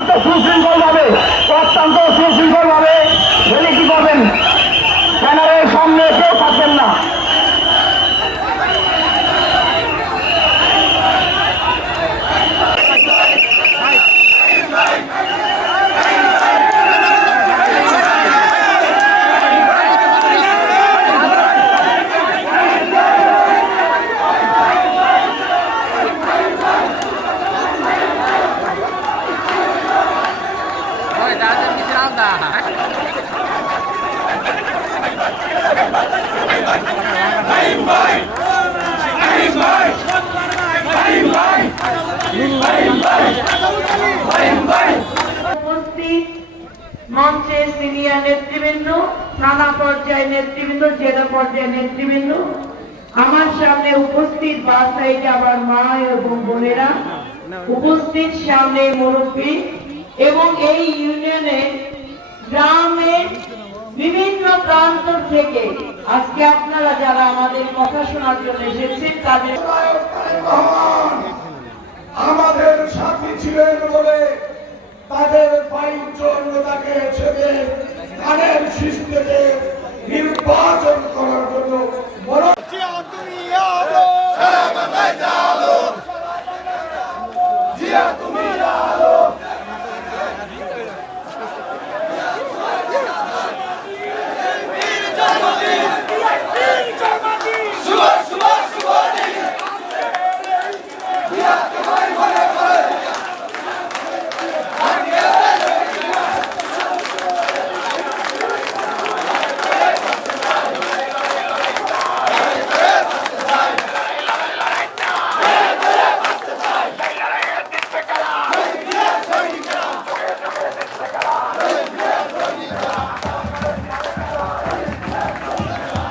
সুশৃঙ্খলভাবে অত্যন্ত সুশৃঙ্খলভাবে রেলি কি করবেন ব্যানারের সামনে কেউ থাকবেন না। মঞ্চে এবং এই ইউনিয়নে গ্রামের বিভিন্ন প্রান্ত থেকে আজকে আপনারা যারা আমাদের কথা শোনার জন্য এসেছেন, তাদের সংসদে ধানের শিশুকে নির্বাচন করার জন্য জিয়া